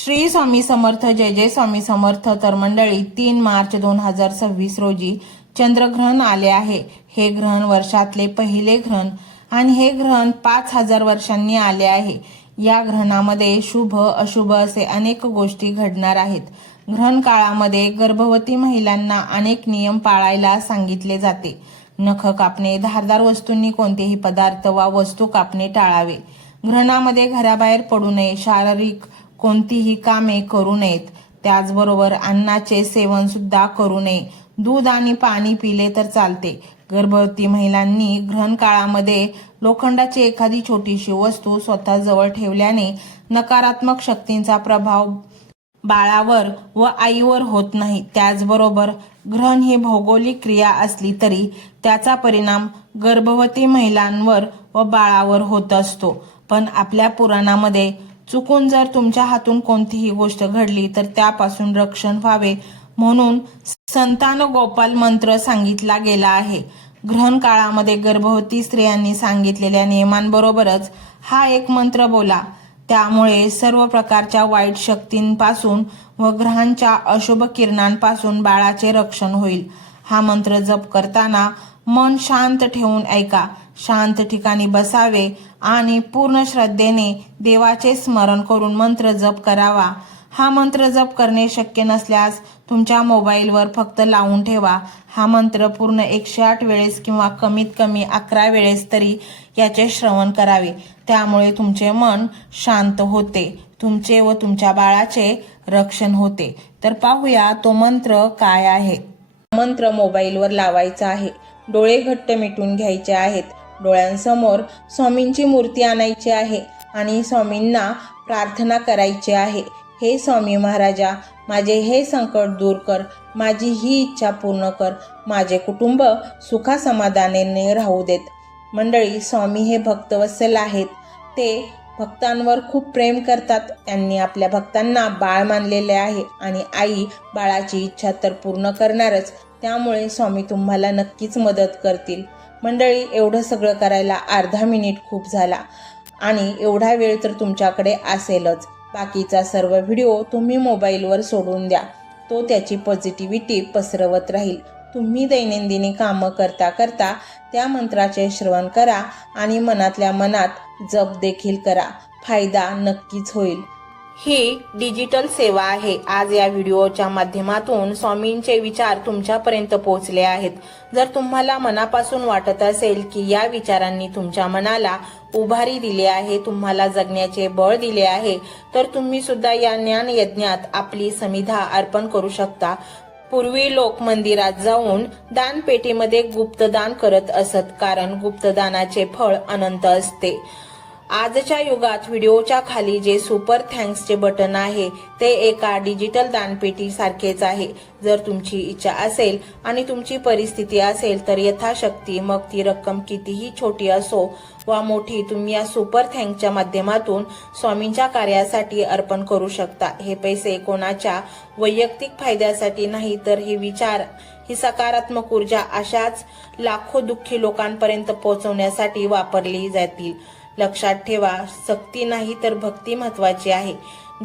श्री स्वामी समर्थ, जय जय स्वामी समर्थ. तर मंडळी, 3 मार्च 2026 रोजी चंद्रग्रहण आले आहे. हे ग्रहण वर्षातले पहिले ग्रहण आणि हे ग्रहण 5000 वर्षांनी आले आहे. या ग्रहणामध्ये शुभ अशुभ असे अनेक गोष्टी घडणार आहेत. ग्रहण काळामध्ये गर्भवती महिलांना अनेक नियम पाळायला सांगितले जाते. नख कापणे, धारदार वस्तूंनी कोणतेही पदार्थ वा वस्तू कापणे टाळावे. ग्रहणामध्ये घराबाहेर पडू नये, शारीरिक कोणतीही कामे करू नयेत. त्याचबरोबर अन्नाचे सेवन सुद्धा करू नये. दूध आणि पाणी पिले तर चालते. गर्भवती महिलांनी ग्रहण काळामध्ये लोखंडाची एखादी छोटीशी वस्तू स्वतःजवळ ठेवल्याने नकारात्मक शक्तींचा प्रभाव बाळावर व आईवर होत नाही. त्याचबरोबर ग्रहण ही भौगोलिक क्रिया असली तरी त्याचा परिणाम गर्भवती महिलांवर व बाळावर होत असतो. पण आपल्या पुराणामध्ये चुकून जर तुमच्या हातून कोणतीही गोष्ट घडली तर त्यापासून रक्षण व्हावे म्हणून संतान गोपाल मंत्र सांगितला गेला आहे. ग्रहण काळामध्ये गर्भवती स्त्रियांनी सांगितलेल्या नियमांबरोबरच हा एक मंत्र बोला. त्यामुळे सर्व प्रकारच्या वाईट शक्तींपासून व ग्रहांच्या अशुभ किरणांपासून बाळाचे रक्षण होईल. हा मंत्र जप करताना मन शांत ठेवून ऐका. शांत ठिकाणी बसावे आणि पूर्ण श्रद्धेने देवाचे स्मरण करून मंत्र जप करावा. हा मंत्र जप करणे शक्य नसल्यास तुमच्या मोबाईलवर फक्त लावून ठेवा. हा मंत्र पूर्ण 108 वेळेस किंवा कमीत कमी 11 वेळेस तरी याचे श्रवण करावे. त्यामुळे तुमचे मन शांत होते, तुमचे व तुमच्या बाळाचे रक्षण होते. तर पाहूया तो मंत्र काय आहे. मंत्र मोबाईलवर लावायचा आहे. डोळे घट्ट मिटून घ्यायचे आहेत. डोळ्यांसमोर स्वामींची मूर्ती आणायची आहे आणि स्वामींना प्रार्थना करायची आहे. हे स्वामी महाराजा, माझे हे संकट दूर कर, माझी ही इच्छा पूर्ण कर, माझे कुटुंब सुखासमाधानाने राहू देत. मंडळी, स्वामी हे भक्तवत्सल आहेत. ते भक्तांवर खूप प्रेम करतात. त्यांनी आपल्या भक्तांना बाळ मानलेले आहे आणि आई बाळाची इच्छा तर पूर्ण करणारच. त्यामुळे स्वामी तुम्हाला नक्कीच मदत करतील. मंडळी, एवढं सगळं करायला अर्धा मिनिट खूप झाला आणि एवढा वेळ तर तुमच्याकडे असेलच. बाकीचा सर्व व्हिडिओ तुम्ही मोबाईलवर सोडून द्या. तो त्याची पॉझिटिव्हिटी पसरवत राहील. तुम्ही दैनंदिनी कामं करता करता त्या मंत्राचे श्रवण करा आणि मनातल्या मनात जप देखील करा. फायदा नक्कीच होईल. ही डिजिटल सेवा आहे. आज या व्हिडिओच्या माध्यमातून स्वामींचे विचार तुमच्यापर्यंत पोहोचले आहेत. जर तुम्हाला मनापासून वाटत असेल की या विचारांनी तुमच्या मनाला उभारी दिली आहे, तुम्हाला जगण्याचे बळ दिले आहे, तर तुम्ही सुद्धा या ज्ञान यज्ञात आपली समिधा अर्पण करू शकता. पूर्वी लोक मंदिरात जाऊन दानपेटीमध्ये गुप्तदान करत असत, कारण गुप्तदानाचे फळ अनंत असते. आजच्या युगात व्हिडिओच्या खाली जे सुपर थँक्सचे बटन आहे ते एका डिजिटल दानपेटी सारखेच आहे. जर तुमची इच्छा असेल आणि तुमची परिस्थिती असेल तर यथाशक्ती, मग ती रक्कम कितीही छोटी असो वा मोठी, तुम्ही या सुपर थँक्सच्या माध्यमातून स्वामींच्या कार्यासाठी अर्पण करू शकता. हे पैसे कोणाच्या वैयक्तिक फायद्यासाठी नाही, तर हे विचार, ही सकारात्मक ऊर्जा अशाच लाखो दुःखी लोकांपर्यंत पोहोचवण्यासाठी वापरली जातील. लक्षात ठेवा, सक्ती नाही तर भक्ती महत्वाची आहे.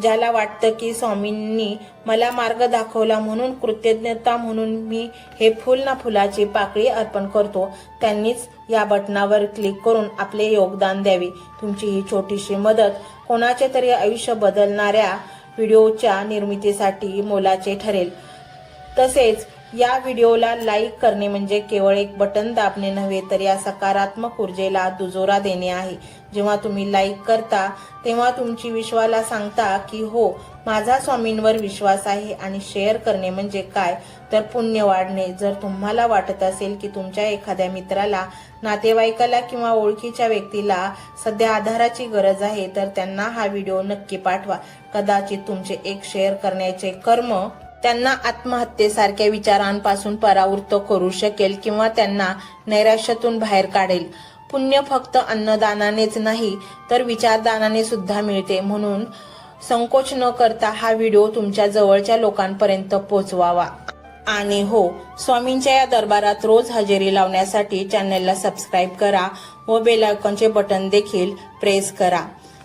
ज्याला वाटतं की स्वामींनी मला मार्ग दाखवला म्हणून कृतज्ञता म्हणून मी हे फुल ना फुलाची पाकळी अर्पण करतो, त्यांनीच या बटनावर क्लिक करून आपले योगदान द्यावे. तुमची ही छोटीशी मदत कोणाचे तरी आयुष्य बदलणाऱ्या व्हिडिओच्या निर्मितीसाठी मोलाचे ठरेल. तसेच या व्हिडिओला लाईक करणे म्हणजे केवळ एक बटन दाबणे नव्हे, तर या सकारात्मक ऊर्जेला दुजोरा देणे आहे. जेव्हा तुम्ही लाईक करता तेव्हा तुमची विश्वाला सांगता की हो, माझा स्वामींवर विश्वास आहे. आणि शेअर करणे म्हणजे काय, तर पुण्य वाढणे. जर तुम्हाला वाटत असेल की तुमच्या एखाद्या मित्राला, नातेवाईकाला किंवा ओळखीच्या व्यक्तीला सध्या आधाराची गरज आहे, तर त्यांना हा व्हिडिओ नक्की पाठवा. कदाचित तुमचे एक शेअर करण्याचे कर्म त्यांना आत्महत्येसारख्या विचारांपासून परावृत्त करू शकेल किंवा त्यांना नैराश्यातून बाहेर काढेल. पुण्य फक्त अन्नदानानेच नाही तर विचारदानाने सुद्धा मिळते. म्हणून संकोच न करता हा व्हिडिओ तुमच्या जवळच्या लोकांपर्यंत पोहोचवावा. आणि हो, स्वामींच्या या दरबारात रोज हजेरी लावण्यासाठी चॅनलला सबस्क्राईब करा व बेल आयकॉनचे बटन देखील प्रेस करा.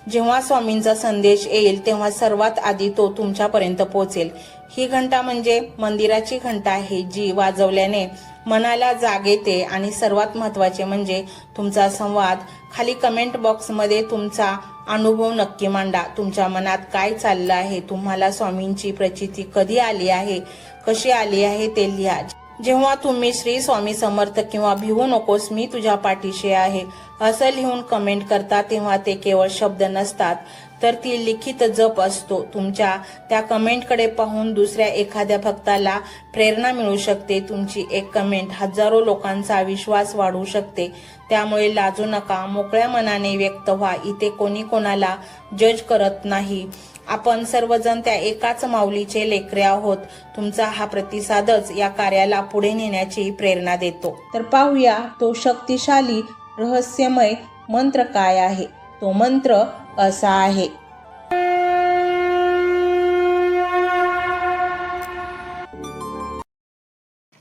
जेव्हा स्वामींचा संदेश येईल तेव्हा सर्वात आधी तो तुमच्यापर्यंत पोहोचेल. ही घंटा म्हणजे मंदिराची घंटा आहे, जी वाजवल्याने मनाला जाग येते. आणि सर्वात महत्त्वाचे म्हणजे तुमचा संवाद. खाली कमेंट बॉक्समध्ये तुमचा अनुभव नक्की मांडा. तुमच्या मनात काय चाललं आहे, तुम्हाला स्वामींची प्रचिती कधी आली आहे, कशी आली आहे ते लिहा. जेव्हा तुम्ही श्री स्वामी समर्थ किंवा भिवू नकोस मी तुझ्या पाठीशी आहे असं लिहून कमेंट करता, तेव्हा ते केवळ शब्द नसतात, तर ती लिखित जप असतो. तुमच्या त्या कमेंटकडे पाहून दुसऱ्या एखाद्या भक्ताला प्रेरणा मिळू शकते. तुमची एक कमेंट हजारो लोकांचा विश्वास वाढवू शकते. त्यामुळे लाजू नका, मोकळ्या मनाने व्यक्त व्हा. इथे कोणी कोणाला जज करत नाही. आपण सर्वजण त्या एकाच माऊलीचे लेकरे आहोत. तुमचा हा प्रतिसादच या कार्याला पुढे नेण्याची प्रेरणा देतो. तर पाहूया तो शक्तिशाली रहस्यमय मंत्र काय आहे. तो मंत्र असा आहे.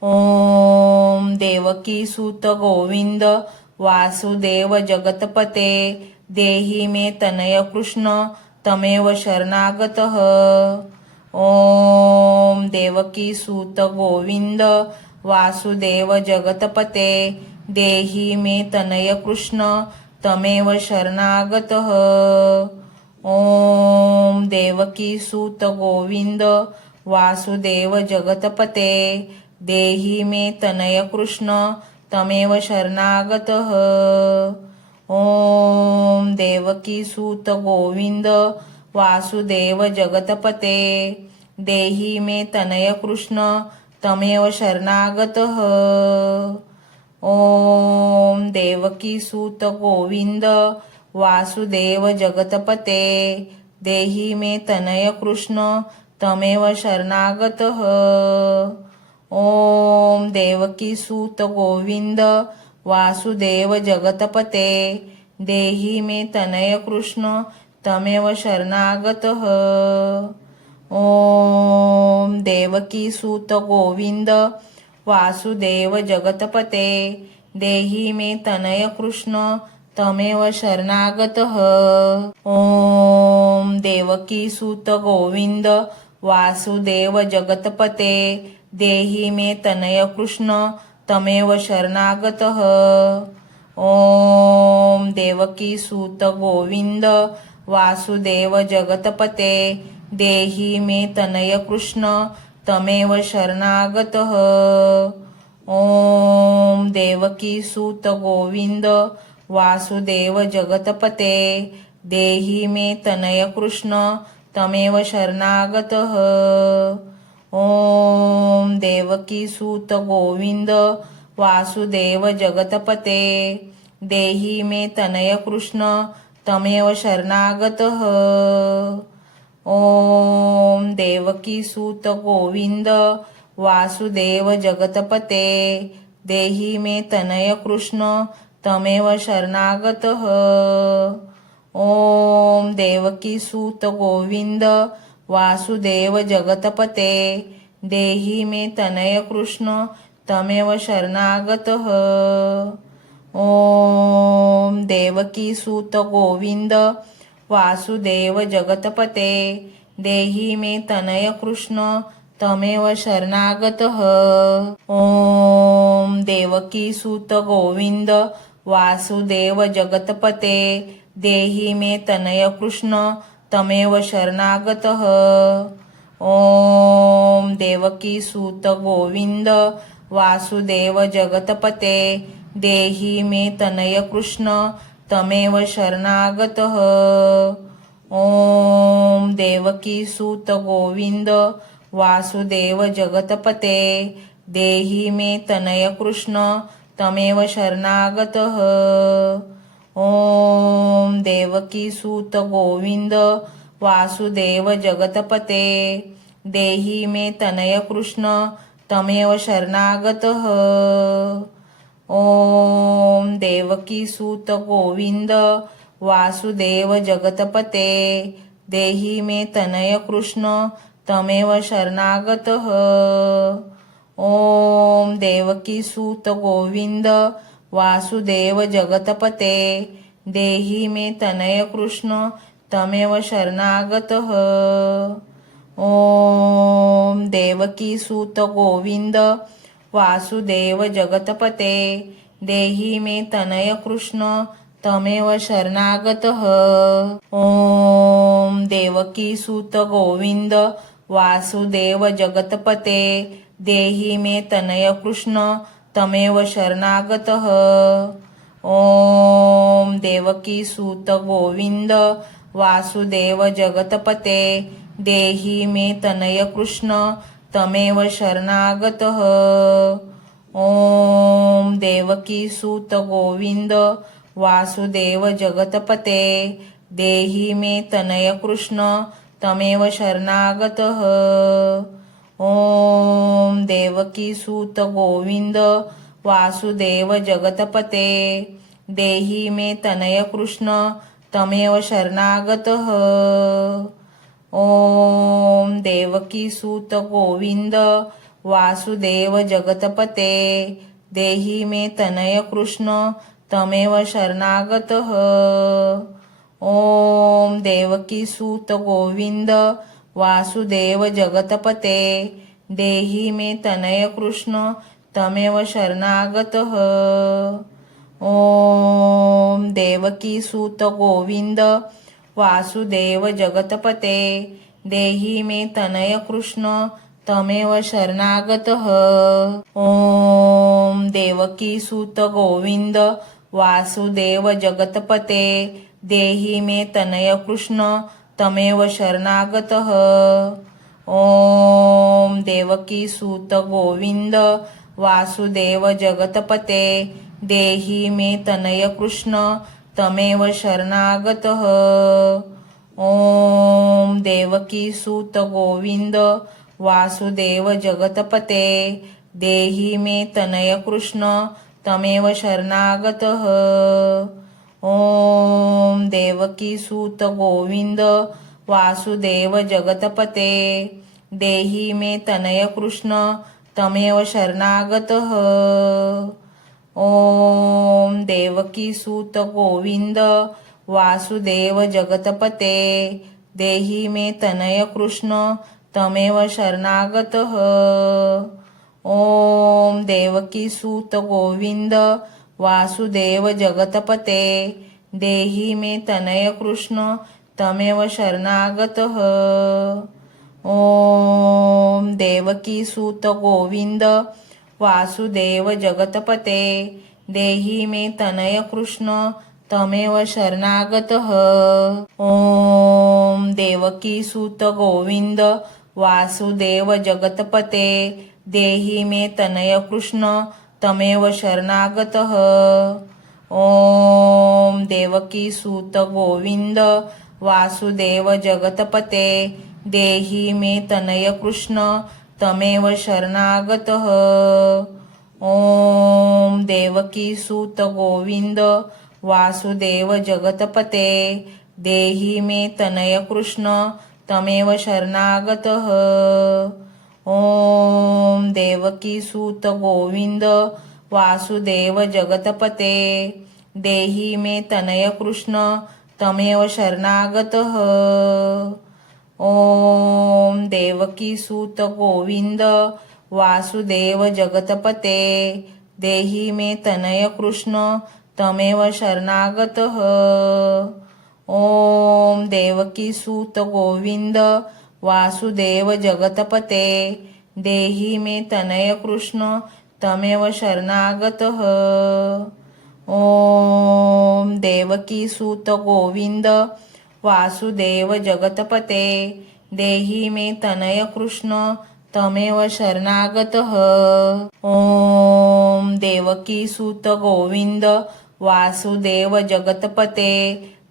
ओम देवकी सूत गोविंद वासुदेव जगतपते देहि मे तनय कृष्ण तमेव शरणागतः. ओम देवकी सूत गोविंद वासुदेव जगतपते देहि मे तनय कृष्ण तमेव शरणागतः. ओम देवकी सूत गोविंद वासुदेव जगतपते देहि मे तनय कृष्ण तमेव शरणागतः. ओम देवकी सूत गोविंद वासुदेव जगतपते देहि मे तनय कृष्ण तमेव शरणागतः. ओम देवकी सूत गोविंद वासुदेव जगतपते देहि मे तनय कृष्ण तमेव शरणागतः. ओम देवकी सूत गोविंद वासुदेव जगतपते देहि मे तनय कृष्ण तमेव शरणागतः. ओम देवकी सूत गोविंद वासुदेव जगतपते देहि मे तनय कृष्ण तमेव शरणागतः. ओम देवकी सूत गोविंद वासुदेव जगतपते देहि मे तनय कृष्ण तमेव शरणागतः. ओम देवकी सूत गोविंद वासुदेव जगतपते देहि मे तनय कृष्ण तमेव शरणागतः. ओम देवकी सूत गोविंद वासुदेव जगतपते देहि मे तनय कृष्ण तमेव शरणागतः. ओम देवकी सूत गोविंद वासुदेव जगतपते देहि मे तनय कृष्ण तमेव शरणागतः. ओम देवकी सूत गोविंद वासुदेव जगतपते देहि मे तनय कृष्ण तमेव शरणागतः. ओम देवकी सूत गोविंद वासुदेव जगतपते देहि मे तनय कृष्ण तमेव शरणागतः. ओम देवकी सूत गोविंद वासुदेव जगतपते देहि मे तनय कृष्ण तमेव शरणागतः. ओम देवकी सूत गोविंद वासुदेव जगतपते देहि मे तनय कृष्ण तमेव शरणागतः. ओम देवकी सूत गोविंद वासुदेव जगतपते देहि मे तनय कृष्ण तमेव शरणागतः. ओम देवकी सूत गोविंद वासुदेव जगतपते देहि मे तनय कृष्ण तमेव शरणागतः. ओम देवकी सूत गोविंद वासुदेव जगतपते देहि मे तनय कृष्ण तमेव शरणागतः. ओम देवकी सूत गोविंद वासुदेव जगतपते देहि मे तनय कृष्ण तमेव शरणागतः. ओम देवकी सूत गोविंद वासुदेव जगतपते देहि मे तनय कृष्ण तमेव शरणागतः। ओम देवकी सूत गोविंद वासुदेव जगतपते देहि मे तनय कृष्ण तमेव शरणागतः। ओम देवकी सूत गोविंद वासुदेव जगतपते देहि मे तनय कृष्ण तमेव शरणागतः। ओम देवकी सूत गोविंद वासुदेव जगतपते देहि मे तनय कृष्ण तमेव शरणागतः। ओम देवकी सूत गोविंद वासुदेव जगतपते देहि मे तनय कृष्ण तमेव शरणागतः। ओम देवकी सूत गोविंद वासुदेव जगतपते देहि मे तनय कृष्ण तमेव शरणागतः। ओम देवकी सूत गोविंद वासुदेव जगतपते देहि मे तनय कृष्ण तमेव शरणागतः। ओम देवकी सूत गोविंद वासुदेव जगतपते देहि मे तनय कृष्ण तमेव शरणागतः। ओम देवकी सूत गोविंद वासुदेव जगतपते देहि मे तनय कृष्ण तमेव शरणागतः। ओम देवकी सूत गोविंद वासुदेव जगतपते देहि मे तनय कृष्ण तमेव शरणागतः। ओम देवकी सूत गोविंद वासुदेव जगतपते देहि मे तनय कृष्ण तमेव शरणागतः। ओम देवकी सूत गोविंद वासुदेव जगतपते देहि मे तनय कृष्ण तमेव शरणागतः। ओम देवकी सूत गोविंद वासुदेव जगतपते देहि मे तनय कृष्ण तमेव शरणागतः। ओम देवकी सूत गोविंद वासुदेव जगतपते देहि मे तनय कृष्ण तमेव शरणागतः। ओम देवकी सूत गोविंद वासुदेव जगतपते देहि मे तनय कृष्ण तमेव शरणागतः। ओम देवकी सूत गोविंद वासुदेव जगतपते देहि मे तनय कृष्ण तमेव शरणागतः। ओम देवकी सूत गोविंद वासुदेव जगतपते देहि मे तनय कृष्ण तमेव शरणागतः। ओम देवकी सूत गोविंद वासुदेव जगतपते देहि मे तनय कृष्ण तमेव शरणागतः। ओम देवकी सूत गोविंद वासुदेव जगतपते देहि मे तनय कृष्ण तमेव शरणागतः। ओम देवकी सूत गोविंद वासुदेव जगतपते देहि मे तनय कृष्ण तमेव शरणागतः। ओम देवकी सूत गोविंद वासुदेव जगतपते देहि मे तनय कृष्ण तमेव शरणागतः। ओम देवकी सूत गोविंद वासुदेव जगतपते देहि मे तनय कृष्ण तमेव शरणागतः। ओम देवकी सूत गोविंद वासुदेव जगतपते देहि मे तनय कृष्ण तमेव शरणागतः। ओम देवकी सूत गोविंद वासुदेव जगतपते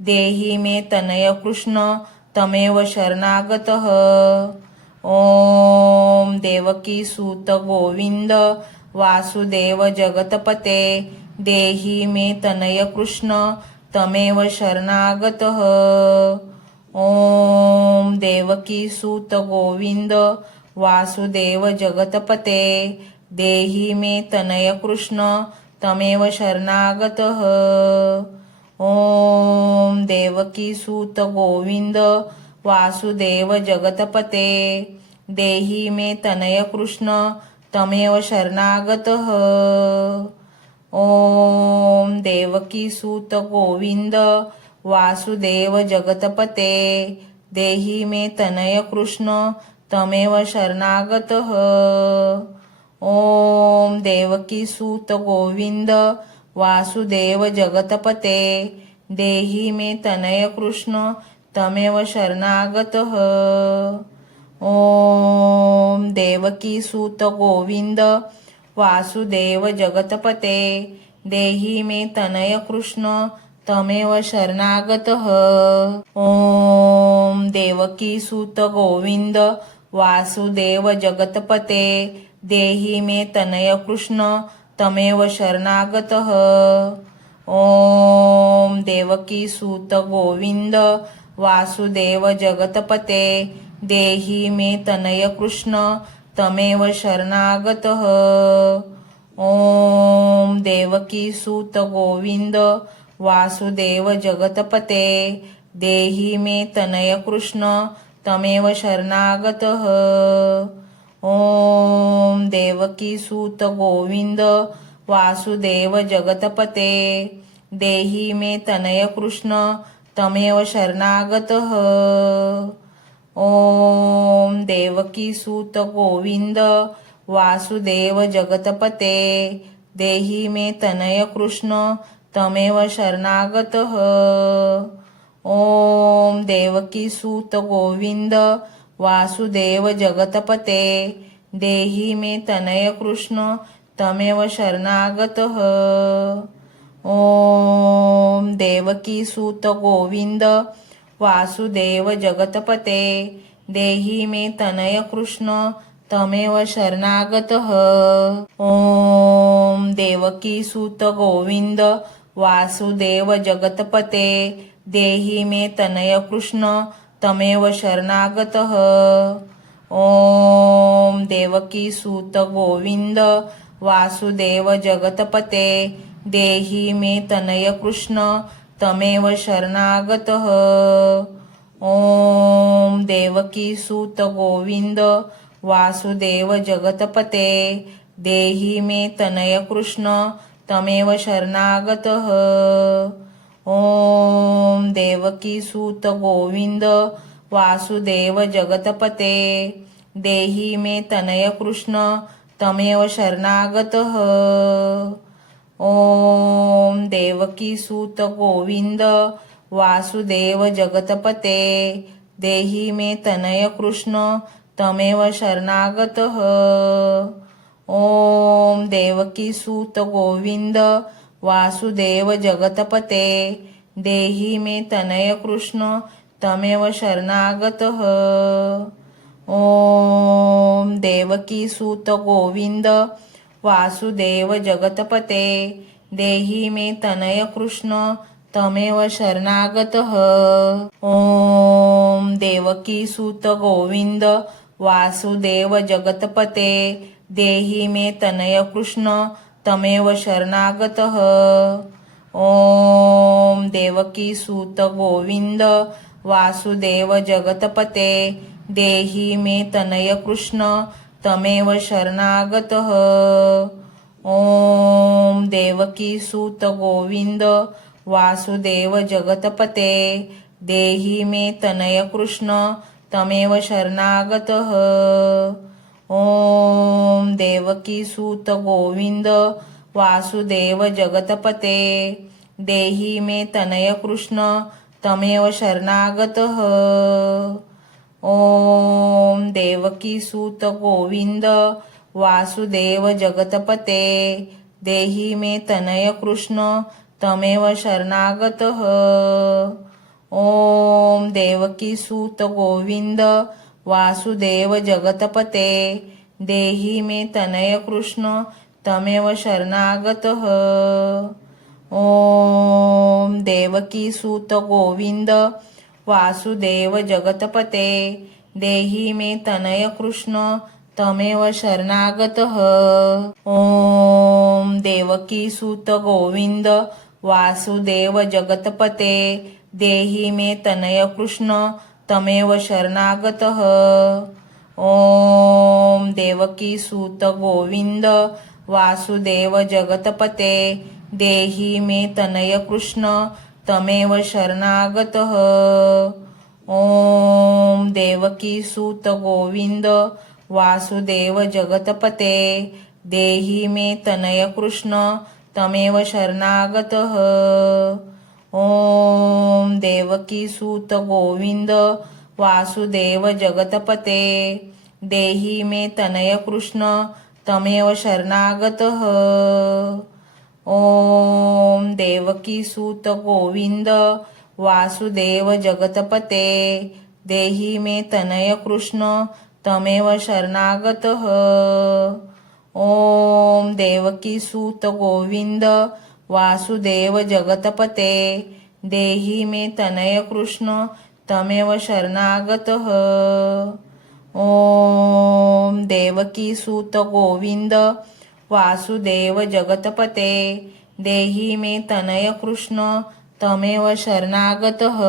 देहि मे तनय कृष्ण तमेव शरणागतः। ओम देवकी सूत गोविंद वासुदेव जगतपते देहि मे तनय कृष्ण तमेव शरणागतः। ओम देवकी सूत गोविंद वासुदेव जगतपते देहि मे तनय कृष्ण तमेव शरणागतः। ओम देवकी सूत गोविंद वासुदेव जगतपते देहि मे तनय कृष्ण तमेव शरणागतः। ओम देवकी सूत गोविंद वासुदेव जगतपते देहि मे तनय कृष्ण तमेव शरणागतः। ओम देवकी सूत गोविंद वासुदेव जगतपते देहि मे तनय कृष्ण तमेव शरणागतः। ओम देवकी सूत गोविंद वासुदेव जगतपते देहि मे तनय कृष्ण तमेव शरणागतः। ओम देवकी सूत गोविंद वासुदेव जगतपते देहि मे तनय कृष्ण तमेव शरणागतः। ओम देवकी सूत गोविंद वासुदेव जगतपते देहि मे तनय कृष्ण तमेव शरणागतः। ओम देवकी सूत गोविंद वासुदेव जगतपते देहि मे तनय कृष्ण तमेव शरणागतः। ओम देवकी सूत गोविंद वासुदेव जगतपते देहि मे तनय कृष्ण तमेव शरणागतः। ओम देवकी सूत गोविंद वासुदेव जगतपते देहि मे तनय कृष्ण तमेव शरणागतः। ओम देवकी सूत गोविंद वासुदेव जगतपते देहि मे तनय कृष्ण तमेव शरणागतः। ओम देवकी सूत गोविंद वासुदेव जगतपते देहि मे तनय कृष्ण तमेव शरणागतः। ओम देवकी सूत गोविंद वासुदेव जगतपते देहि मे तनय कृष्ण तमेव शरणागतः। ओम देवकी सूत गोविंद वासुदेव जगतपते देहि मे तनय कृष्ण तमेव शरणागतः। ओम देवकी सूत गोविंद वासुदेव जगतपते देहि मे तनय कृष्ण तमेव शरणागतः। ओम देवकी सूत गोविंद वासुदेव जगतपते देहि मे तनय कृष्ण तमेव शरणागतः। ओम देवकी सूत गोविंद वासुदेव जगतपते देहि मे तनय कृष्ण तमेव शरणागतः। ओम देवकी सूत गोविंद वासुदेव जगतपते देहि मे तनय कृष्ण तमेव शरणागतः। ओम देवकी सूत गोविंद वासुदेव जगतपते देहि मे तनय कृष्ण तमेव शरणागतः। ओम देवकी सूत गोविंद वासुदेव जगतपते देहि मे तनय कृष्ण तमेव शरणागतः। ओम देवकी सूत गोविंद वासुदेव जगतपते देहि मे तनय कृष्ण तमेव शरणागतः। ओम देवकी सूत गोविंद वासुदेव जगतपते देहि मे तनय कृष्ण तमेव शरणागतः। ओम देवकी सूत गोविंद वासुदेव जगतपते देहि मे तनय कृष्ण तमेव शरणागतः। ओम देवकी सूत गोविंद वासुदेव जगतपते देहि मे तनय कृष्ण तमेव शरणागतः। ओम देवकी सूत गोविंद वासुदेव जगतपते देहि मे तनय कृष्ण तमेव शरणागतः। ओम देवकी सूत गोविंद वासुदेव जगतपते देहि मे तनय कृष्ण तमेव शरणागतः। ओम देवकी सूत गोविंद वासुदेव जगतपते देहि मे तनय कृष्ण तमेव शरणागतः। ओम देवकी सूत गोविंद वासुदेव जगतपते देहि मे तनय कृष्ण तमेव शरणागतः। ओम देवकी सूत गोविंद वासुदेव जगतपते देहि मे तनय कृष्ण तमेव शरणागतः। ओम देवकी सूत गोविंद वासुदेव जगतपते देहि मे तनय कृष्ण तमेव शरणागतः। ओम देवकी सूत गोविंद वासुदेव जगतपते देहि मे तनय कृष्ण तमेव शरणागतः। ओम देवकी सूत गोविंद वासुदेव जगतपते देहि मे तनय कृष्ण तमेव शरणागतः। ओम देवकी सूत गोविंद वासुदेव जगतपते देहि मे तनय कृष्ण तमेव शरणागतः।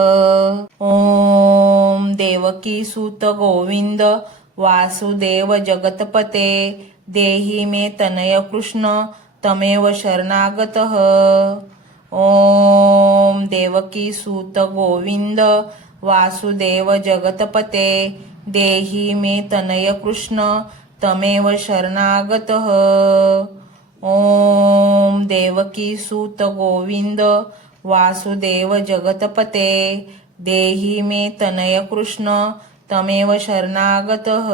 ओम देवकी सूत गोविंद वासुदेव जगतपते देहि मे तनय कृष्ण तमेव शरणागतः। ओम देवकी सूत गोविंद वासुदेव जगतपते देहि मे तनय कृष्ण तमेव शरणागतः। ओम देवकी सूत गोविंद वासुदेव जगतपते देहि मे तनय कृष्ण तमेव शरणागतः।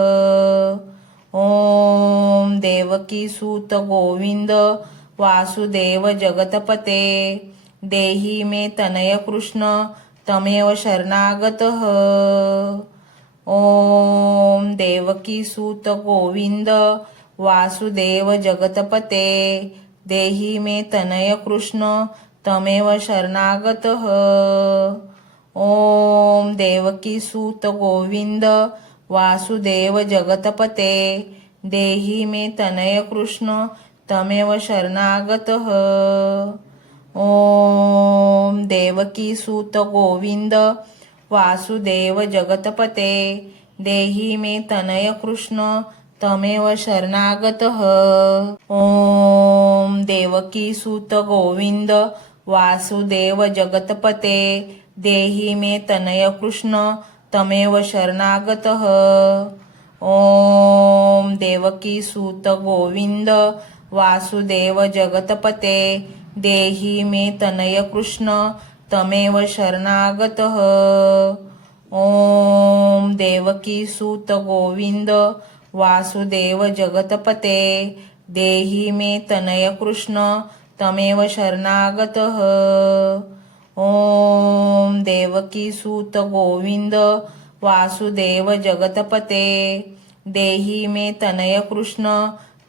ओम देवकी सूत गोविंद वासुदेव जगतपते देहि मे तनय कृष्ण तमेव शरणागतः। ओम देवकी सूत गोविंद वासुदेव जगतपते देहि मे तनय कृष्ण तमेव शरणागतः। ओम देवकी सूत गोविंद वासुदेव जगतपते देहि मे तनय कृष्ण तमेव शरणागतः। ओम देवकी सूत गोविंद वासुदेव जगतपते देहि मे तनय कृष्ण तमेव शरणागतः। ओम देवकी सूत गोविंद वासुदेव जगतपते देहि मे तनय कृष्ण तमेव शरणागतः। ओम देवकी सूत गोविंद वासुदेव जगतपते देहि मे तनय कृष्ण तमेव शरणागतः। ओम देवकी सूत गोविंद वासुदेव जगतपते देहि मे तनय कृष्ण तमेव शरणागतः। ओम देवकी सूत गोविंद वासुदेव जगतपते देहि मे तनय कृष्ण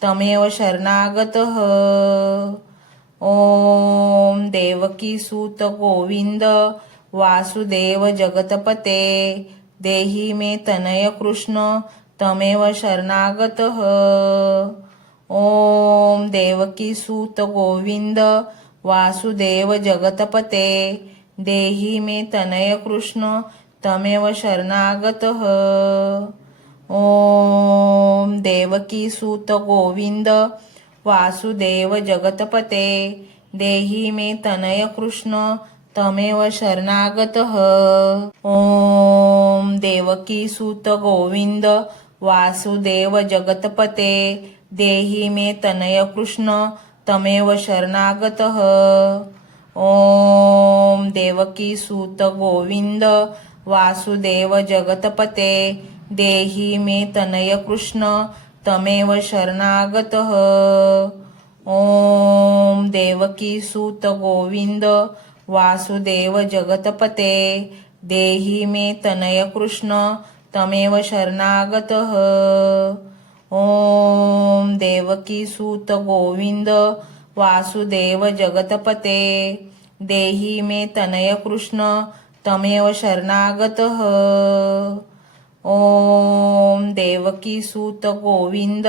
तमेव शरणागतः। ओम देवकी सूत गोविंद वासुदेव जगतपते देहि मे तनय कृष्ण तमेव शरणागतः। ओम देवकी सूत गोविंद वासुदेव जगतपते देहि मे तनय कृष्ण तमेव शरणागतः। ओम देवकी सूत गोविंद वासुदेव जगतपते देहि मे तनय कृष्ण तमेव शरणागतः। ओम देवकी सूत गोविंद वासुदेव जगतपते देहि मे तनय कृष्ण तमेव शरणागतः। ओम देवकी सूत गोविंद वासुदेव जगतपते देहि मे तनय कृष्ण तमेव शरणागतः। ओम देवकी सूत गोविंद वासुदेव जगतपते देहि मे तनय कृष्ण तमेव शरणागतः। ओम देवकी सूत गोविंद वासुदेव जगतपते देहि मे तनय कृष्ण तमेव शरणागतः। ओम देवकी सूत गोविंद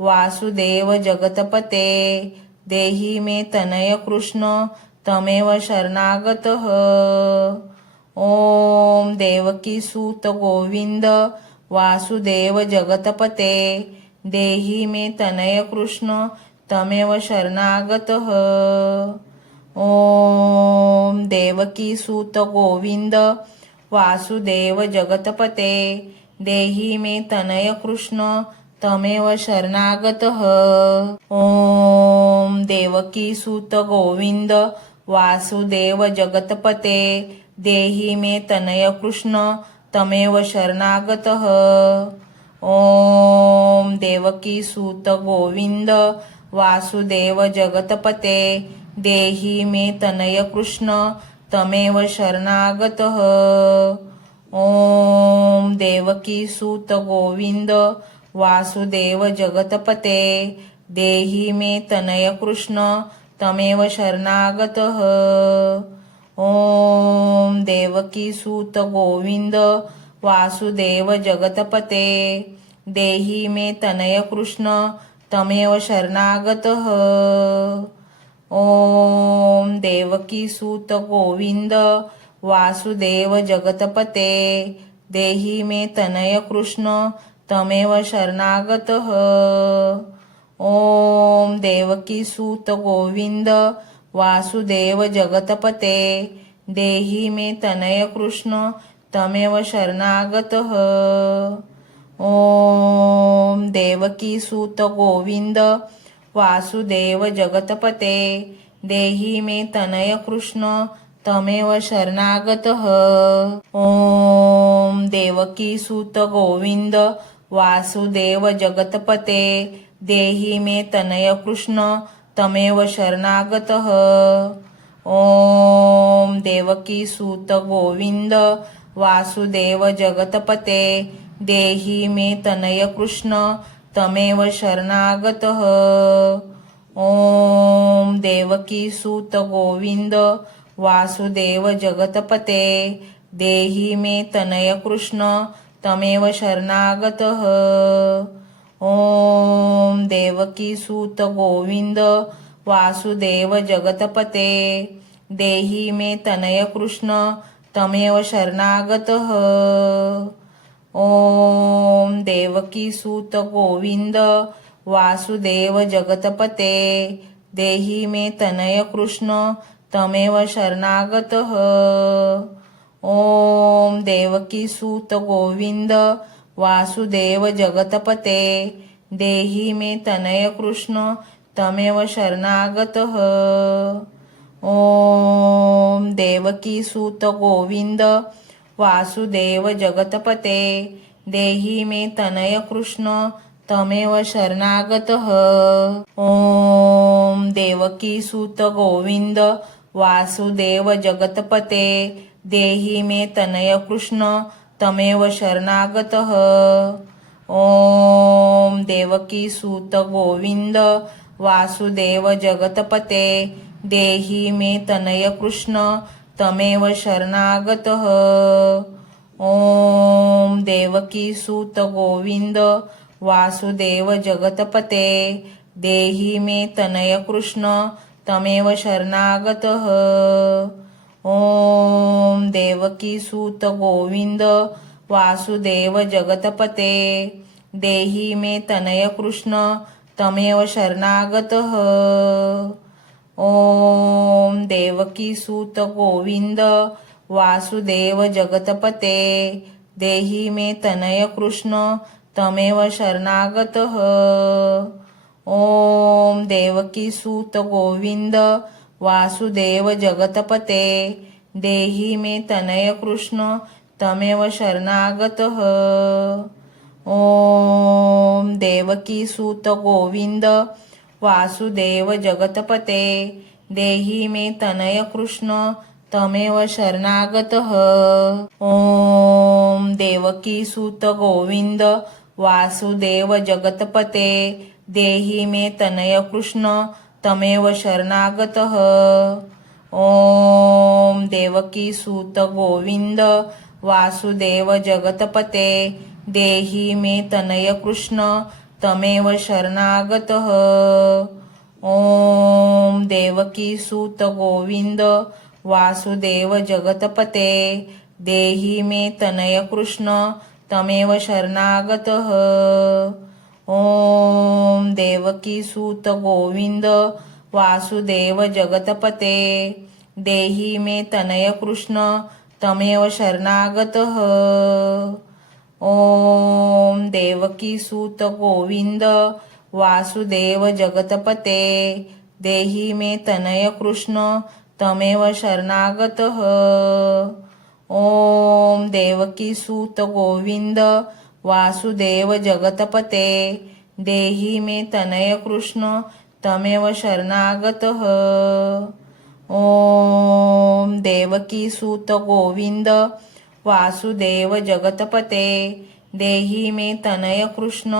वासुदेव जगतपते देहि मे तनय कृष्ण तमेव शरणागतः। ओम देवकी सूत गोविंद वासुदेव जगतपते देहि मे तनय कृष्ण तमेव शरणागतः। ओम देवकी सूत गोविंद वासुदेव जगतपते देहि मे तनय कृष्ण तमेव शरणागतः। ओम देवकी सूत गोविंद वासुदेव जगतपते देहि मे तनय कृष्ण तमेव शरणागतः। ओम देवकी सूत गोविंद वासुदेव जगतपते देहि मे तनय कृष्ण तमेव शरणागतः। ओम देवकी सूत गोविंद वासुदेव जगतपते देहि मे तनय कृष्ण तमेव शरणागतः। ओम देवकी सूत गोविंद वासुदेव जगतपते देहि मे तनय कृष्ण तमेव शरणागतः। ओम देवकी सूत गोविंद वासुदेव जगतपते देहि मे तनय कृष्ण तमेव शरणागतः। ओम देवकी सूत गोविंद वासुदेव जगतपते देहि मे तनय कृष्ण तमेव शरणागतः। ओम देवकी सूत गोविंद वासुदेव जगतपते देहि मे तनय कृष्ण तमेव शरणागतः। ओम देवकी सूत गोविंद वासुदेव जगतपते देहि मे तनय कृष्ण तमेव शरणागतः। ओम देवकी सूत गोविंद वासुदेव जगतपते देहि मे तनय कृष्ण तमेव शरणागतः। ओम देवकी सूत गोविंद वासुदेव जगतपते देहि मे तनय कृष्ण तमेव शरणागतः। ओम देवकी सूत गोविंद वासुदेव जगतपते देहि मे तनय कृष्ण तमेव शरणागतः। ओम देवकी सूत गोविंद वासुदेव जगतपते देहि मे तनय कृष्ण तमेव शरणागतः। ओम देवकी सूत गोविंद वासुदेव जगतपते देहि मे तनय कृष्ण तमेव शरणागतः। ओम देवकी सूत गोविंद वासुदेव जगतपते देहि मे तनय कृष्ण तमेव शरणागतः। ओम देवकी सूत गोविंद वासुदेव जगतपते देहि मे तनय कृष्ण तमेव शरणागतः। ओम देवकी सूत गोविंद वासुदेव जगतपते देहि मे तनय कृष्ण तमेव शरणागतः। ओम देवकी सूत गोविंद वासुदेव जगतपते देहि मे तनय कृष्ण तमेव शरणागतः। ओम देवकी सूत गोविंद वासुदेव जगतपते देहि मे तनय कृष्ण तमेव शरणागतः। ओम देवकी सूत गोविंद वासुदेव जगतपते देहि मे तनय कृष्ण तमेव शरणागतः। ओम देवकी सूत गोविंद वासुदेव जगतपते देहि मे तनय कृष्ण तमेव शरणागतः। ओम देवकी सूत गोविंद वासुदेव जगतपते देहि मे तनय कृष्ण तमेव शरणागतः। ओम देवकी सूत गोविंद वासुदेव जगतपते देहि मे तनय कृष्ण तमेव शरणागतः। ओम देवकी सूत गोविंद वासुदेव जगतपते देहि मे तनय कृष्ण तमेव शरणागतः। ओम देवकी सूत गोविंद वासुदेव जगतपते देहि मे तनय कृष्ण तमेव शरणागतः। ओम देवकी सूत गोविंद वासुदेव जगतपते देहि मे तनय कृष्ण तमेव शरणागतः। ओम देवकी सूत गोविंद वासुदेव जगतपते देहि मे तनय कृष्ण तमेव शरणागतः। ओम देवकी सूत गोविंद वासुदेव जगतपते देहि मे तनय कृष्ण तमेव शरणागतः। ओम देवकी सूत गोविंद वासुदेव जगतपते देहि मे तनय कृष्ण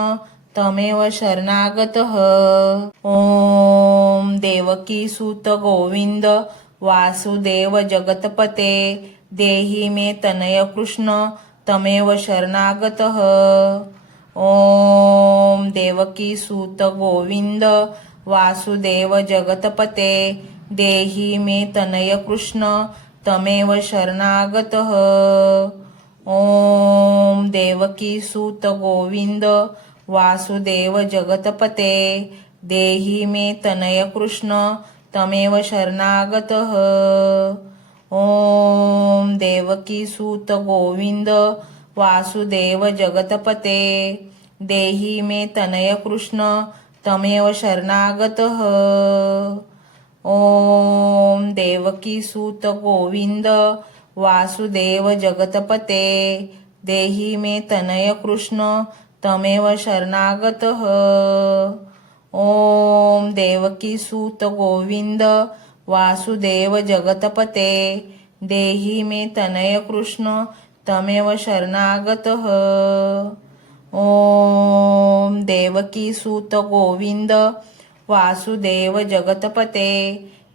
तमेव शरणागतः। ओम देवकी सूत गोविंद वासुदेव जगतपते देहि मे तनय कृष्ण तमेव शरणागतः। ओम देवकी सूत गोविंद वासुदेव जगतपते देहि मे तनय कृष्ण तमेव शरणागतः। ओम देवकी सूत गोविंद वासुदेव जगतपते देहि मे तनय कृष्ण तमेव शरणागतः। ओम देवकी सूत गोविंद वासुदेव जगतपते देहि मे तनय कृष्ण तमेव शरणागतः। ओम देवकी सूत गोविंद वासुदेव जगतपते देहि मे तनय कृष्ण तमेव शरणागतः। ओम देवकी सूत गोविंद वासुदेव जगतपते देहि मे तनय कृष्ण तमेव शरणागतः। ओम देवकी सूत गोविंद वासुदेव जगतपते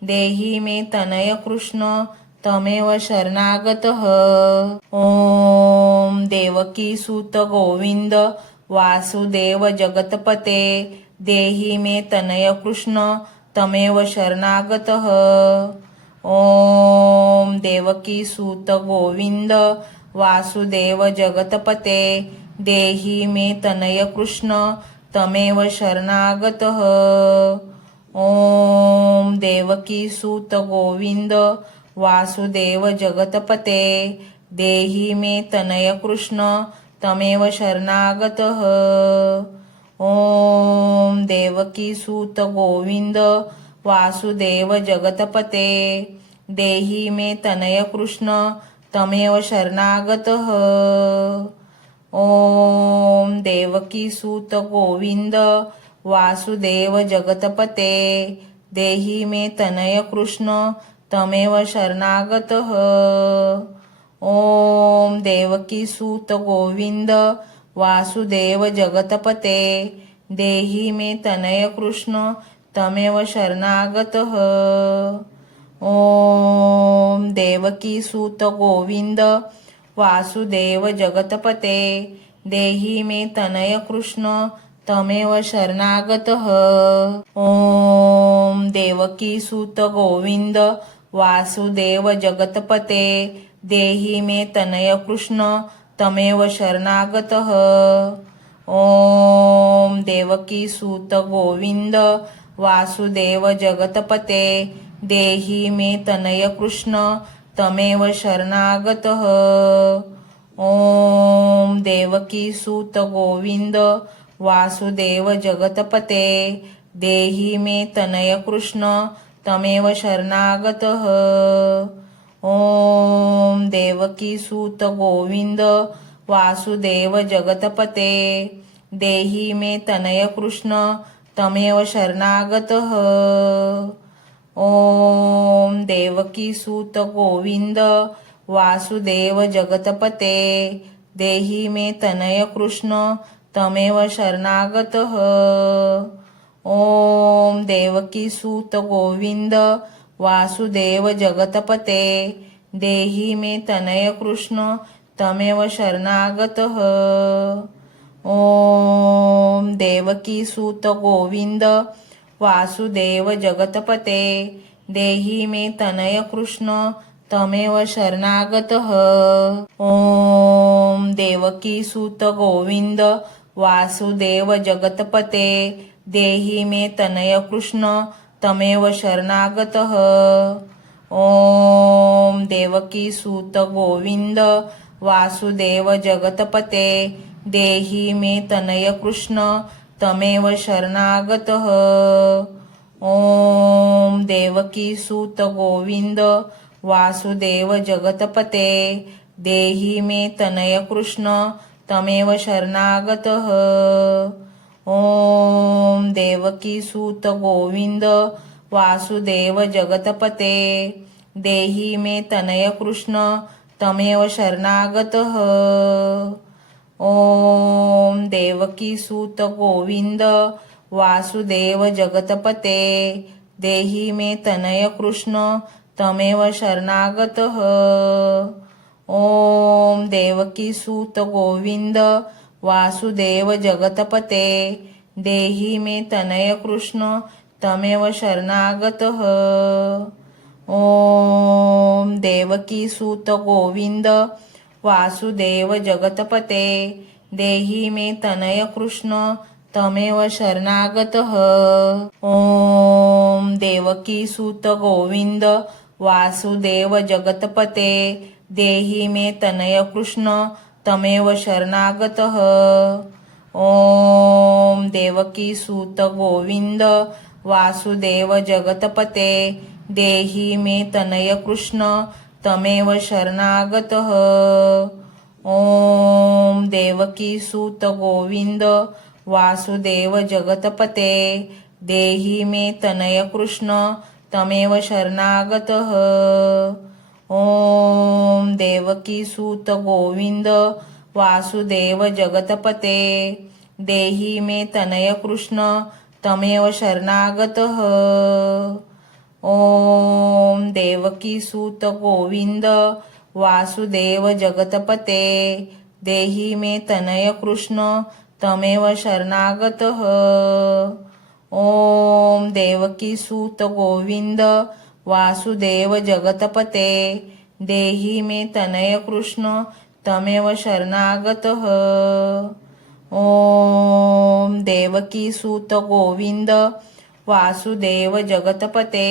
देहि मे तनय कृष्ण तमेव शरणागतः। ओम देवकी सूत गोविंद वासुदेव जगतपते देहि मे तनय कृष्ण तमेव शरणागतः। ओम देवकी सूत गोविंद वासुदेव जगतपते देहि मे तनय कृष्ण तमेव शरणागतः। ओम देवकी सूत गोविंद वासुदेव जगतपते देहि मे तनय कृष्ण तमेव शरणागतः। ओम देवकी सूत गोविंद वासुदेव जगतपते देहि मे तनय कृष्ण तमेव शरणागतः। ओम देवकी सूत गोविंद वासुदेव जगतपते देहि मे तनय कृष्ण तमेव शरणागतः। ओम देवकी सूत गोविंद वासुदेव जगतपते देहि मे तनय कृष्ण तमेव शरणागतः। ओम देवकी सूत गोविंद वासुदेव जगतपते देहि मे तनय कृष्ण तमेव शरणागतः। ओम देवकी सूत गोविंद वासुदेव जगतपते देहि मे तनय कृष्ण तमेव शरणागतः। ओम देवकी सूत गोविंद वासुदेव जगतपते देहि मे तनय कृष्ण तमेव शरणागतः। ओम देवकी सूत गोविंद वासुदेव जगतपते देहि मे तनय कृष्ण तमेव शरणागतः। ओम देवकी सूत गोविंद वासुदेव जगतपते देहि मे तनय कृष्ण तमेव शरणागतः। ओम देवकी सूत गोविंद वासुदेव जगतपते देहि मे तनय कृष्ण तमेव शरणागतः। ओम देवकी सूत गोविंद वासुदेव जगतपते देहि मे तनय कृष्ण तमेव शरणागतः। ओम देवकी सूत गोविंद वासुदेव जगतपते देहि मे तनय कृष्ण तमेव शरणागतः। ओम देवकी सूत गोविंद वासुदेव जगतपते देहि मे तनय कृष्ण तमेव शरणागतः। ओम देवकी सूत गोविंद वासुदेव जगतपते देहि मे तनय कृष्ण तमेव शरणागतः। ओम देवकी सूत गोविंद वासुदेव जगतपते देहि मे तनय कृष्ण तमेव शरणागतः। ओम देवकी सूत गोविंद वासुदेव जगतपते देहि मे तनय कृष्ण तमेव शरणागतः। ओम देवकी सूत गोविंद वासुदेव जगतपते देहि मे तनय कृष्ण तमेव शरणागतः। ओम देवकी सूत गोविंद वासुदेव जगतपते देहि मे तनय कृष्ण तमेव शरणागतः। ओम देवकी सूत गोविंद वासुदेव जगतपते देहि मे तनय कृष्ण तमेव शरणागतः। ओम देवकी सूत गोविंद वासुदेव जगतपते देहि मे तनय कृष्ण तमेव शरणागतः। ओम देवकी सूत गोविंद वासुदेव जगतपते देहि मे तनय कृष्ण तमेव शरणागतः। ओम देवकी सूत गोविंद वासुदेव जगतपते देहि मे तनय कृष्ण तमेव शरणागतः। ओम देवकी सूत गोविंद वासुदेव जगतपते देहि मे तनय कृष्ण तमेव शरणागतः। ओम देवकी सूत गोविंद वासुदेव जगतपते देहि मे तनय कृष्ण तमेव शरणागतः। ओम देवकी सूत गोविंद वासुदेव जगतपते देहि मे तनय कृष्ण तमेव शरणागतः। ओम देवकी सूत गोविंद वासुदेव जगतपते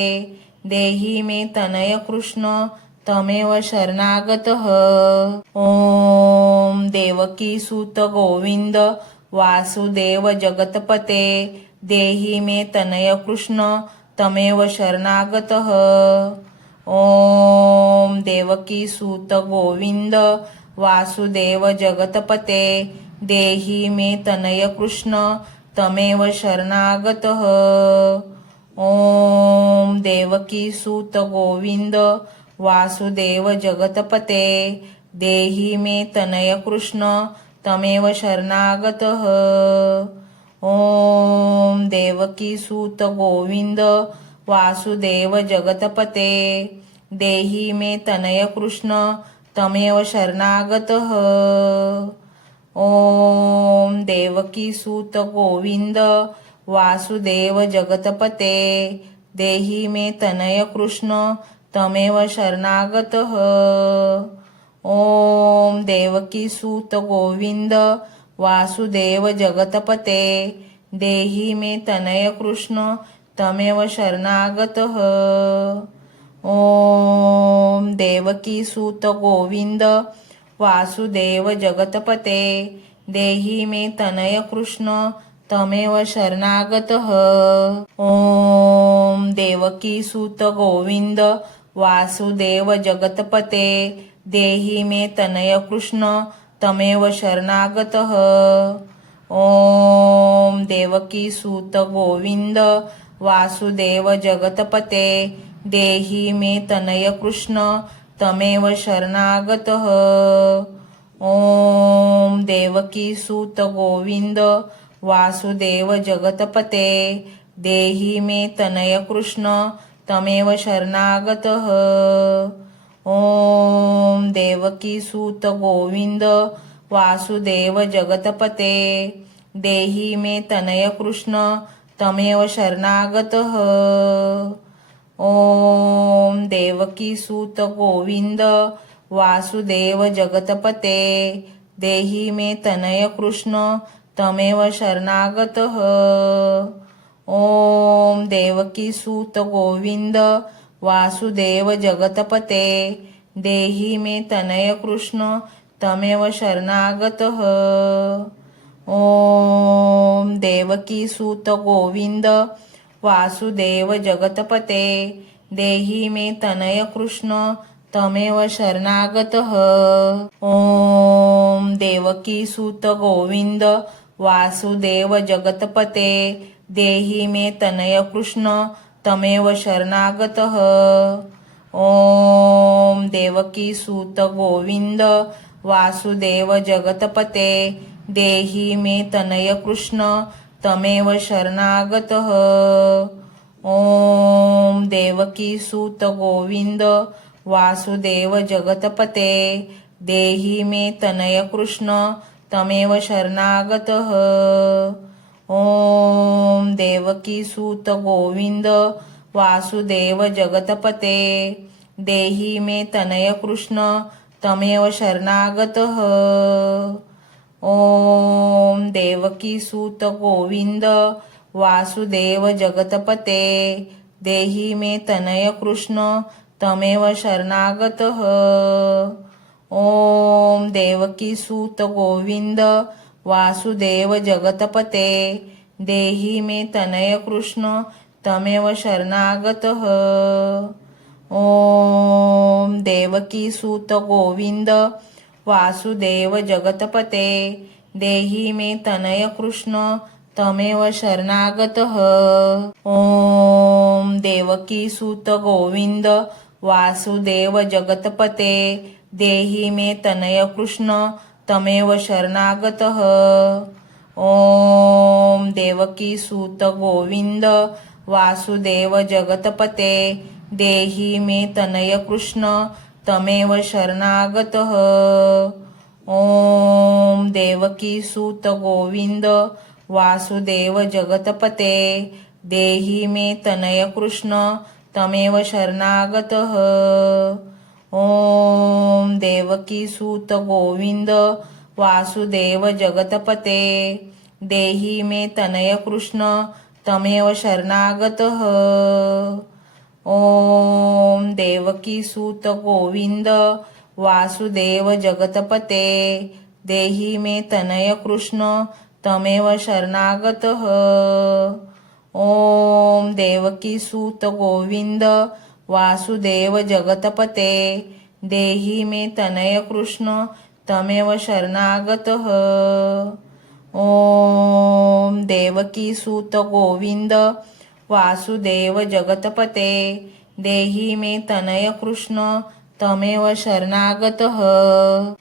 देहि मे तनय कृष्ण तमेव शरणागतः। ओम देवकी सूत गोविंद वासुदेव जगतपते देहि मे तनय कृष्ण तमेव शरणागतः। ओम देवकी सूत गोविंद वासुदेव जगतपते देहि मे तनय कृष्ण तमेव शरणागतः। ओम देवकी सूत गोविंद वासुदेव जगतपते देहि मे तनय कृष्ण तमेव शरणागतः। ओम देवकी सूत गोविंद वासुदेव जगतपते देहि मे तनय कृष्ण तमेव शरणागतः। ओम देवकी सूत गोविंद वासुदेव जगतपते देहि मे तनय कृष्ण तमेव शरणागतः। ओम देवकी सूत गोविंद वासुदेव जगतपते देहि मे तनय कृष्ण तमेव शरणागतः। ओम देवकी सूत गोविंद वासुदेव जगतपते देहि मे तनय कृष्ण तमेव शरणागतः। ओम देवकी सूत गोविंद वासुदेव जगतपते देहि मे तनय कृष्ण तमेव शरणागतः। ओम देवकी सूत गोविंद वासुदेव जगतपते देहि मे तनय कृष्ण तमेव शरणागतः। ओम देवकी सूत गोविंद वासुदेव जगतपते देहि मे तनय कृष्ण तमेव शरणागतः। ओम देवकी सूत गोविंद वासुदेव जगतपते देहि मे तनय कृष्ण तमेव शरणागतः। ओम देवकी सूत गोविंद वासुदेव जगतपते देहि मे तनय कृष्ण तमेव शरणागतः। ओम देवकी सूत गोविंद वासुदेव जगतपते देहि मे तनय कृष्ण तमेव शरणागतः। ओम देवकी सूत गोविंद वासुदेव जगतपते देहि मे तनय कृष्ण तमेव शरणागतः। ओम देवकी सूत गोविंद वासुदेव जगतपते देहि मे तनय कृष्ण तमेव शरणागतः। ओम देवकी सूत गोविंद वासुदेव जगतपते देहि मे तनय कृष्ण तमेव शरणागतः। ओम देवकी सूत गोविंद वासुदेव जगतपते देहि मे तनय कृष्ण तमेव शरणागतः। ओम देवकी सूत गोविंद वासुदेव जगतपते देहि मे तनय कृष्ण तमेव शरणागतः। ओम देवकी सूत गोविंद वासुदेव जगतपते देहि मे तनय कृष्ण तमेव शरणागतः। ओम देवकी सूत गोविंद वासुदेव जगतपते देहि मे तनय कृष्ण तमेव शरणागतः। ओम देवकी सूत गोविंद वासुदेव जगतपते देहि मे तनय कृष्ण तमेव शरणागतः। ओम देवकी सूत गोविंद वासुदेव जगतपते देहि मे तनय कृष्ण तमेव शरणागतः। ओम देवकी सूत गोविंद वासुदेव जगतपते देहि मे तनय कृष्ण तमेव शरणागतः। ओम देवकी सूत गोविंद वासुदेव जगतपते देहि मे तनय कृष्ण तमेव शरणागतः। ओम देवकी सूत गोविंद वासुदेव जगतपते देहि मे तनय कृष्ण तमेव शरणागतः। ओम देवकी सूत गोविंद वासुदेव जगतपते देहि मे तनय कृष्ण तमेव शरणागतः। ओम देवकी सूत गोविंद वासुदेव जगतपते देहि मे तनय कृष्ण तमेव शरणागतः। ओम देवकी सूत गोविंद वासुदेव जगतपते देहि मे तनय कृष्ण तमेव शरणागतः।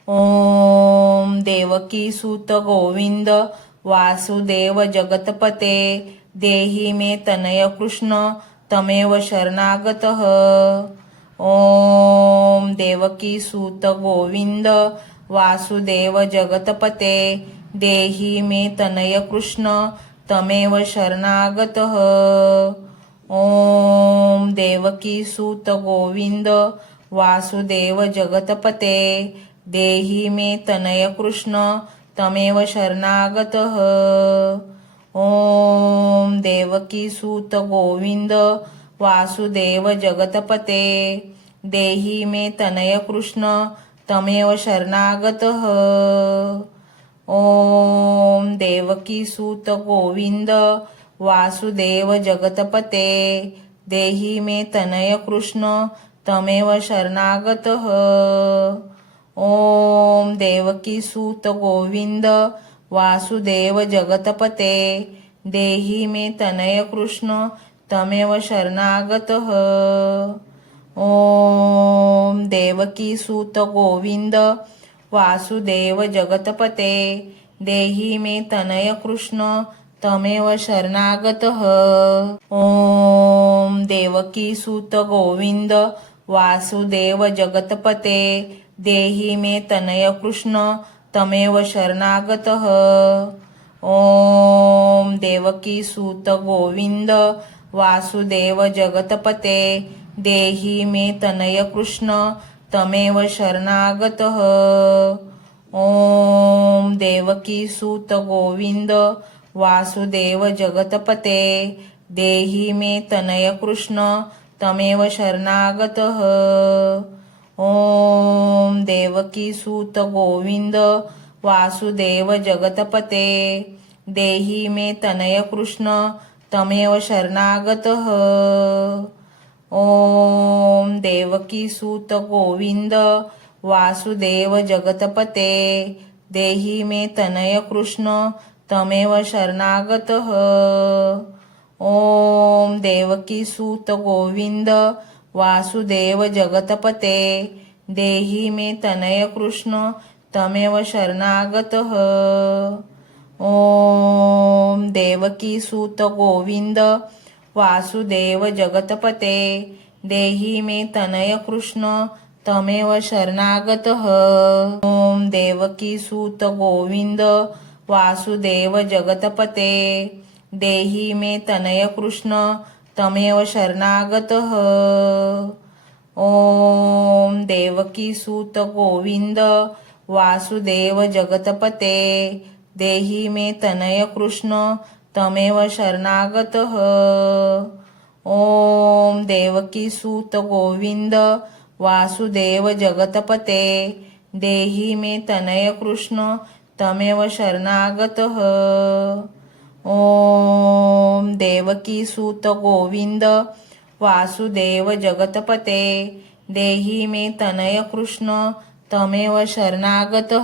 ओम देवकी सूत गोविंद वासुदेव जगतपते देहि मे तनय कृष्ण तमेव शरणागतः। ओम देवकी सूत गोविंद वासुदेव जगतपते देहि मे तनय कृष्ण तमेव शरणागतः। ओम देवकी सूत गोविंद वासुदेव जगतपते देहि मे तनय कृष्ण तमेव शरणागतः। ओम देवकी सूत गोविंद वासुदेव जगतपते देहि मे तनय कृष्ण तमेव शरणागतः। ओम देवकी सूत गोविंद वासुदेव जगतपते देहि मे तनय कृष्ण तमेव शरणागतः। ओम देवकी सूत गोविंद वासुदेव जगतपते देहि मे तनय कृष्ण तमेव शरणागतः। ओम देवकी सूत गोविंद वासुदेव जगतपते देहि मे तनय कृष्ण तमेव शरणागतः। ओम देवकी सूत गोविंद वासुदेव जगतपते देहि मे तनय कृष्ण तमेव शरणागतः। ओम देवकी सूत गोविंद वासुदेव जगतपते देहि मे तनय कृष्ण तमेव शरणागतः। ओम देवकी सूत गोविंद वासुदेव जगतपते देहि मे तनय कृष्ण तमेव शरणागतः। ओम देवकी सूत गोविंद वासुदेव जगतपते देहि मे तनय कृष्ण तमेव शरणागतः। ओम देवकी सूत गोविंद वासुदेव जगतपते देहि मे तनय कृष्ण तमेव शरणागतः। ओम देवकी सूत गोविंद वासुदेव जगतपते देहि मे तनय कृष्ण तमेव शरणागतः। ओम देवकी सूत गोविंद वासुदेव जगतपते देहि मे तनय कृष्ण तमेव शरणागतः। ओम देवकी सूत गोविंद वासुदेव जगतपते देहि मे तनय कृष्ण तमेव शरणागतः। ओम देवकी सूत गोविंद वासुदेव जगतपते देहि मे तनय कृष्ण तमेव शरणागतः। ओम देवकी सूत गोविंद वासुदेव जगतपते देहि मे तनय कृष्ण तमेव शरणागतः। ओम देवकी सूत गोविंद वासुदेव जगतपते देहि मे तनय कृष्ण तमेव शरणागतः।